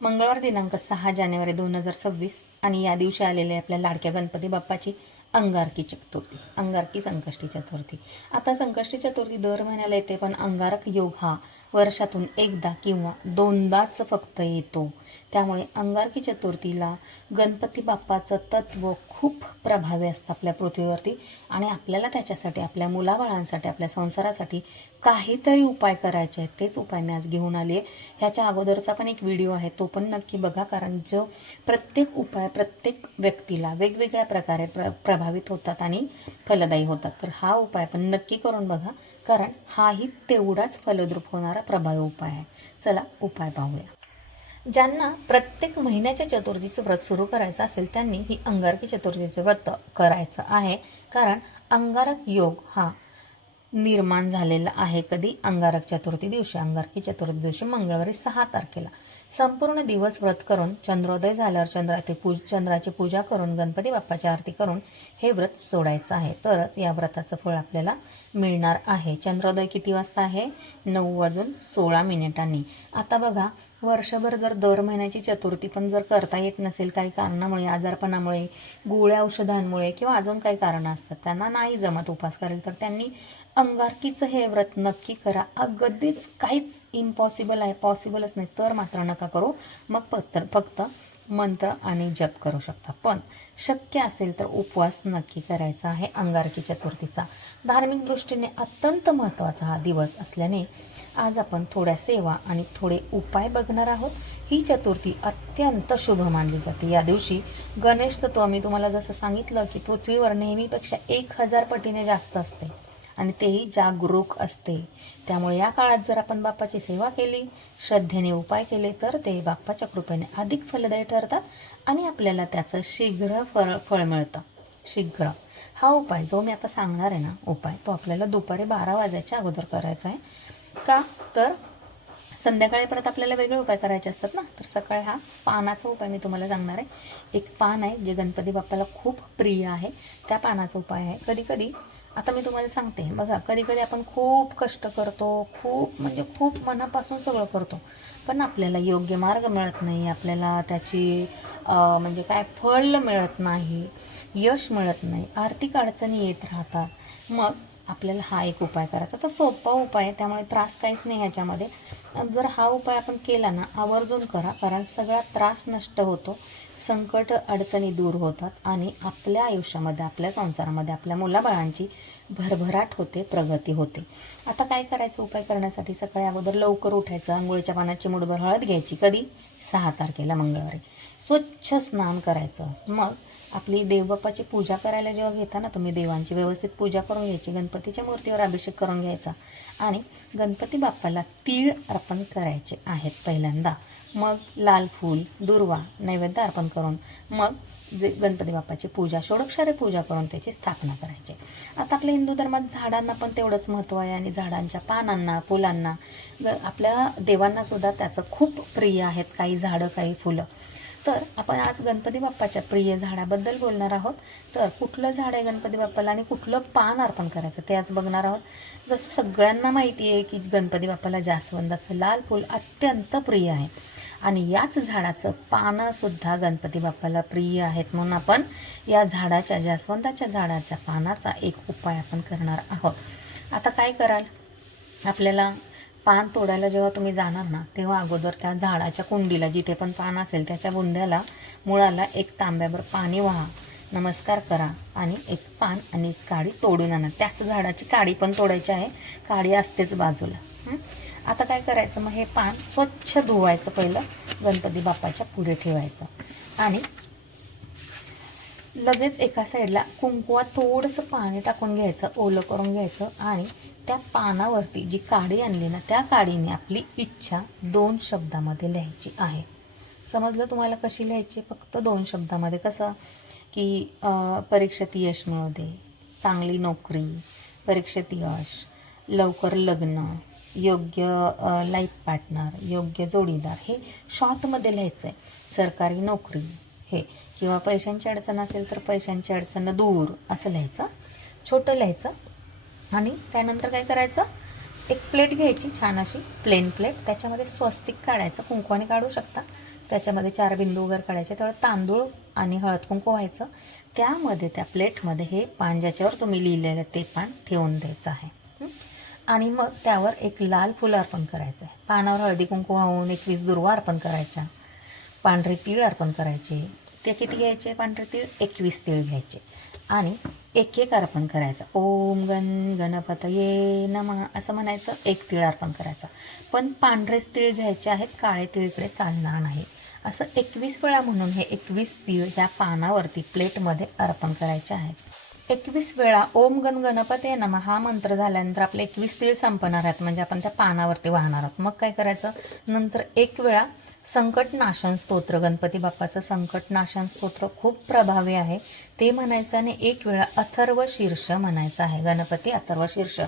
मंगळवार दिनांक 6 जानेवारी 2026 आणि या दिवशी आलेले आपल्या लाडक्या गणपती बाप्पाची अंगारकी चतुर्थी, अंगारकी संकष्टी चतुर्थी. आता संकष्टी चतुर्थी दर महिन्याला येते, पण अंगारक योग हा वर्षातून एकदा किंवा दोनदाच फक्त येतो. त्यामुळे अंगारकी चतुर्थीला गणपती बाप्पाचं तत्व खूप प्रभावी असतं आपल्या पृथ्वीवरती आणि आपल्याला त्याच्यासाठी, आपल्या मुलाबाळांसाठी, आपल्या संसारासाठी काहीतरी उपाय करायचे आहेत. तेच उपाय मी आज घेऊन आली आहे. ह्याच्या अगोदरचा पण एक व्हिडिओ आहे, तो पण नक्की बघा, कारण जो प्रत्येक उपाय प्रत्येक व्यक्तीला वेगवेगळ्या प्रकारे प्रभावित होतात आणि फलदायी होतात. तर हा उपाय पण नक्की करून बघा, कारण हाही तेवढाच फलद्रूप होणारा प्रभावी उपाय आहे. चला उपाय पाहूया. ज्यांना प्रत्येक महिन्याच्या चतुर्थीचं व्रत सुरू करायचं असेल त्यांनी ही अंगारकी चतुर्थीचं व्रत करायचं आहे, कारण अंगारक योग हा निर्माण झालेला आहे. कधी? अंगारक चतुर्थी दिवशी, अंगारकी चतुर्थी दिवशी मंगळवारी 6 तारखेला. संपूर्ण दिवस व्रत करून चंद्रोदय झाल्यावर चंद्राची पूजा करून गणपती बाप्पाची आरती करून हे व्रत सोडायचं आहे. तरच या व्रताचं फळ आपल्याला मिळणार आहे. चंद्रोदय किती वाजता आहे? 9:16. आता बघा, वर्षभर जर दर महिन्याची चतुर्थी पण जर करता येत नसेल, काही कारणामुळे, आजारपणामुळे, गोळ्या औषधांमुळे किंवा अजून काही कारणं असतात, त्यांना नाही जमत उपास करेल, तर त्यांनी अंगारकीचं हे व्रत नक्की करा. अगदीच काहीच इम्पॉसिबल आहे, पॉसिबलच नाही तर मात्र नका करू. मग फक्त मंत्र आणि जप करू शकता. पण शक्य असेल तर उपवास नक्की करायचा आहे अंगारकी चतुर्थीचा. धार्मिक दृष्टीने अत्यंत महत्त्वाचा हा दिवस असल्याने आज आपण थोड्या सेवा आणि थोडे उपाय बघणार आहोत. ही चतुर्थी अत्यंत शुभ मानली जाते. या दिवशी गणेश तत्व मी तुम्हाला जसं सांगितलं की पृथ्वीवर नेहमीपेक्षा 1000 पटीने जास्त असते आणि तेही जागरूक असते. त्यामुळे या काळात जर आपण बाप्पाची सेवा केली, श्रद्धेने उपाय केले, तर ते बाप्पाच्या कृपेने अधिक फलदायी ठरतात आणि आपल्याला त्याचं शीघ्र फळ मिळतं. शीघ्र हा उपाय जो मी आता सांगणार आहे ना उपाय, तो आपल्याला दुपारी 12 वाजायच्या अगोदर करायचा आहे. का? तर संध्याकाळी परत आपल्याला वेगळे उपाय करायचे असतात ना. तर सकाळी हा पानाचा उपाय मी तुम्हाला सांगणार आहे. एक पान आहे जे गणपती बाप्पाला खूप प्रिय आहे, त्या पानाचा उपाय आहे. कधी कधी आता मी तुम्हाला सांगते बघा, कधी कधी आपण खूप कष्ट करतो, खूप म्हणजे खूप मनापासून सगळं करतो, पण आपल्याला योग्य मार्ग मिळत नाही, आपल्याला त्याची म्हणजे काय फळ मिळत नाही, यश मिळत नाही, आर्थिक अडचणी येत राहतात. मग आपल्याला हा एक उपाय करायचा. तर सोपा उपाय आहे, त्यामुळे त्रास काहीच नाही ह्याच्यामध्ये. जर हा उपाय आपण केला ना, आवर्जून करा, कारण सगळा त्रास नष्ट होतो, संकट अडचणी दूर होतात आणि आपल्या आयुष्यामध्ये, आपल्या संसारामध्ये, आपल्या मुलाबाळांची भरभराट होते, प्रगती होते. आता काय करायचं उपाय करण्यासाठी? सकाळी अगोदर लवकर उठायचं, आंघोळीच्या पाण्याची मुठभर हळद घ्यायची. कधी? 6 तारखेला मंगळवारी. स्वच्छ स्नान करायचं. मग आपली देवबाप्पाची पूजा करायला जेव्हा घेता ना तुम्ही, देवांची व्यवस्थित पूजा करून घ्यायची, गणपतीच्या मूर्तीवर अभिषेक करून घ्यायचा आणि गणपती बाप्पाला तीळ अर्पण करायचे आहेत पहिल्यांदा. मग लाल फूल, दुर्वा नैवेद्य अर्पण करून मग गणपती बाप्पाची पूजा, षोडोपचारे पूजा करून त्याची स्थापना करायची. आता आपल्या हिंदू धर्मात झाडांना पण तेवढंच महत्त्व आहे आणि झाडांच्या पानांना, फुलांना, आपल्या देवांना सुद्धा त्याचं खूप प्रिय आहेत काही झाडं, काही फुलं. तर आपण आज गणपती बाप्पाच्या प्रिय झाडाबद्दल बोलणार आहोत. तर कुठलं झाड आहे गणपती बाप्पाला आणि कुठलं पान अर्पण करायचं ते आज बघणार आहोत. जसं सगळ्यांना माहिती आहे की गणपती बाप्पाला जास्वंदाचं लाल फूल अत्यंत प्रिय आहे आणि याच झाडाचं पानंसुद्धा गणपती बाप्पाला प्रिय आहेत, म्हणून आपण या झाडाच्या, जास्वंदाच्या झाडाच्या पानाचा एक उपाय आपण करणार आहोत. आता काय कराल? आपल्याला पान तोडायला जेव्हा तुम्ही जाणार ना, तेव्हा अगोदर त्या झाडाच्या कुंडीला, जिथे पण पान असेल त्याच्या बुंध्याला, मुळाला एक तांब्याभर पाणी वाहा, नमस्कार करा आणि एक पान आणि एक काडी तोडून आणा. त्याच झाडाची काडी पण तोडायची आहे, काडी असतेच बाजूला. आता काय करायचं? मग हे पान स्वच्छ धुवायचं, पहिलं गणपती बाप्पाच्या पुढे ठेवायचं आणि लगेच एका साईडला कुंकवात थोडंसं पाणी टाकून घ्यायचं, ओलं करून घ्यायचं आणि त्या पानावरती जी काडी आणली ना, त्या काडीने आपली इच्छा 2 शब्दामध्ये लिहायची आहे. समजलं तुम्हाला कशी लिहायची? फक्त 2 शब्दामध्ये. कसं की परीक्षेत यश मिळू दे, चांगली नोकरी, परीक्षेत यश, लवकर लग्न, योग्य लाईफ पार्टनर, योग्य जोडीदार, हे शॉर्टमध्ये लिहायचं आहे. सरकारी नोकरी हे, किंवा पैशांची अडचण असेल तर पैशांची अडचण दूर, असं लिहायचं, छोटं लिहायचं. आणि त्यानंतर काय करायचं? एक प्लेट घ्यायची, छान अशी प्लेन प्लेट, त्याच्यामध्ये स्वस्तिक काढायचं, कुंकवाने काढू शकता, त्याच्यामध्ये 4 बिंदू वगैरे काढायचे, त्यावर तांदूळ आणि हळद कुंकू व्हायचं, त्यामध्ये त्या प्लेटमध्ये हे पान ज्याच्यावर तुम्ही लिहिलेलं ते पान ठेवून द्यायचं आहे. आणि मग त्यावर एक लाल फुल अर्पण करायचं आहे, पानावर हळदी कुंकू वाहून 21 दुर्वा अर्पण करायच्या, पांढरे तीळ अर्पण करायचे. ते किती घ्यायचे पांढरे तीळ? 21 तीळ घ्यायचे आणि एक एक अर्पण करायचं. ओम गणपतये नमः असं म्हणायचं, एक तीळ अर्पण करायचा. पण पांढरेच तीळ घ्यायचे आहेत, काळे तीळ इकडे चालणार नाही. असं 21 वेळा म्हणून हे 21 तीळ ह्या पानावरती प्लेटमध्ये अर्पण करायचे आहेत. 21 वेळा ओम गणपतये नमः हा मंत्र झाल्यानंतर आपले 21 तीळ संपणार आहेत, म्हणजे आपण त्या पानावरती वाहणार आहोत. मग काय करायचं? नंतर एक वेळा संकटनाशन स्तोत्र, गणपती बाप्पाचं संकटनाशन स्तोत्र खूप प्रभावी आहे, ते म्हणायचं. आणि एक वेळा अथर्व शीर्ष म्हणायचं आहे, गणपती अथर्व शीर्ष.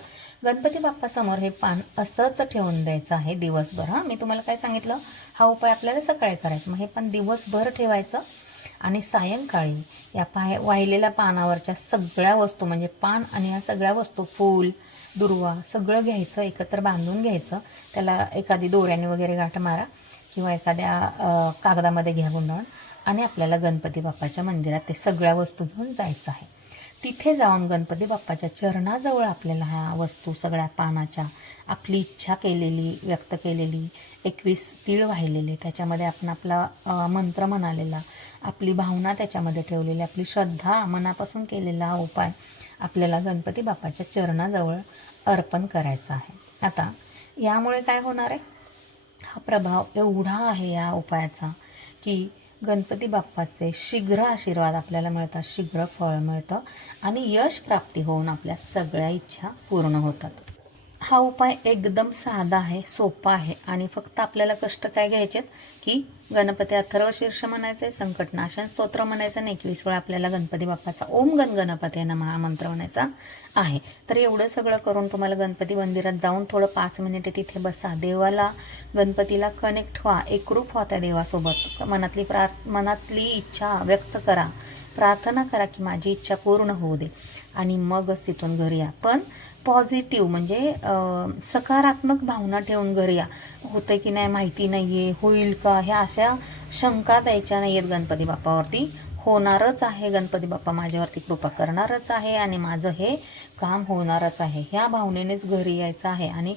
गणपती बाप्पासमोर हे पान असंच ठेवून द्यायचं आहे दिवसभर. मी तुम्हाला काय सांगितलं, हा उपाय आपल्याला सकाळी करायचा. मग हे पान दिवसभर ठेवायचं आणि सायंकाळी या वाहिलेल्या पानावरच्या सगळ्या वस्तू, म्हणजे पान आणि या सगळ्या वस्तू, फूल दुर्वा सगळं घ्यायचं, एकत्र बांधून घ्यायचं. त्याला एखादी दोऱ्याने वगैरे गाठ मारा किंवा एखाद्या कागदामध्ये घ्या गुंडाळून, आणि आपल्याला गणपती बाप्पाच्या मंदिरात ते सगळ्या वस्तू घेऊन जायचं आहे. तिथे जाऊन गणपती बाप्पाच्या चरणाजवळ आपल्याला ह्या वस्तू सगळ्या पानाच्या, आपली इच्छा केलेली, व्यक्त केलेली, 21 तीळ वाहिलेले, त्याच्यामध्ये आपण आपला मंत्र म्हणालेला, आपली भावना त्याच्यामध्ये ठेवलेली, आपली श्रद्धा मनापासून केलेला उपाय आपल्याला गणपती बाप्पाच्या चरणाजवळ अर्पण करायचा आहे. आता यामुळे काय होणार आहे, हा प्रभाव एवढा आहे या उपायाचा की गणपती बाप्पाचे शीघ्र आशीर्वाद आपल्याला मिळतात, शीघ्र फळ मिळतं आणि यश प्राप्ती होऊन आपल्या सगळ्या इच्छा पूर्ण होतात. हा उपाय एकदम साधा आहे, सोपा आहे आणि फक्त आपल्याला कष्ट काय घ्यायचेत की गणपती अथर्व शीर्ष म्हणायचे, संकटनाशन स्तोत्र म्हणायचं आणि 21 वेळा आपल्याला गणपती बाप्पाचा ओम गणपतये नमः मंत्र म्हणायचा आहे. तर एवढं सगळं करून तुम्हाला गणपती मंदिरात जाऊन थोडं 5 मिनिटे तिथे बसा, देवाला गणपतीला कनेक्ट व्हा, एकरूप व्हा त्या देवासोबत, मनातली इच्छा व्यक्त करा, प्रार्थना करा की माझी इच्छा पूर्ण होऊ दे आणि मगच तिथून घरी या. पण पॉझिटिव्ह म्हणजे सकारात्मक भावना ठेवून घरी या. होतं की नाही माहिती नाही आहे, होईल का, ह्या अशा शंका द्यायच्या नाही आहेत गणपती बाप्पावरती. होणारच आहे, गणपती बाप्पा माझ्यावरती कृपा करणारच आहे आणि माझं हे काम होणारच आहे, ह्या भावनेनेच घरी यायचं आहे आणि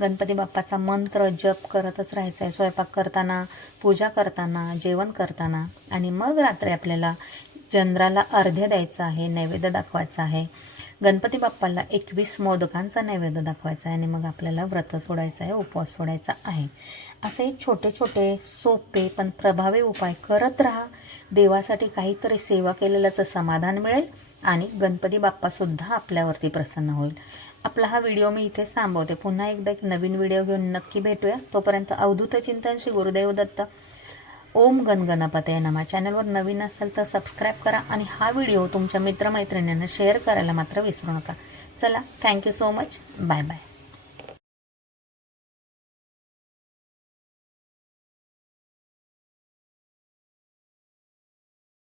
गणपती बाप्पाचा मंत्र जप करतच राहायचा आहे, स्वयंपाक करताना, पूजा करताना, जेवण करताना. आणि मग रात्री आपल्याला चंद्राला अर्घ्य द्यायचं आहे, नैवेद्य दाखवायचा आहे, गणपती बाप्पाला 21 मोदकांचा नैवेद्य दाखवायचा आहे आणि मग आपल्याला व्रत सोडायचं आहे, उपवास सोडायचा आहे. असे छोटे छोटे सोपे पण प्रभावी उपाय करत राहा. देवासाठी काहीतरी सेवा केलेल्याचं समाधान मिळेल आणि गणपती बाप्पासुद्धा आपल्यावरती प्रसन्न होईल. आपला हा व्हिडिओ मी इथेच थांबवते. पुन्हा एकदा एक नवीन व्हिडिओ घेऊन नक्की भेटूया. तोपर्यंत अवधूत चिंतन श्री गुरुदेव दत्त. ओम गणपतये नमः. चॅनलवर नवीन असेल तर सबस्क्राईब करा आणि हा व्हिडिओ तुमच्या मित्रमैत्रिणींना शेअर करायला मात्र विसरू नका. चला, thank you so much. Bye bye.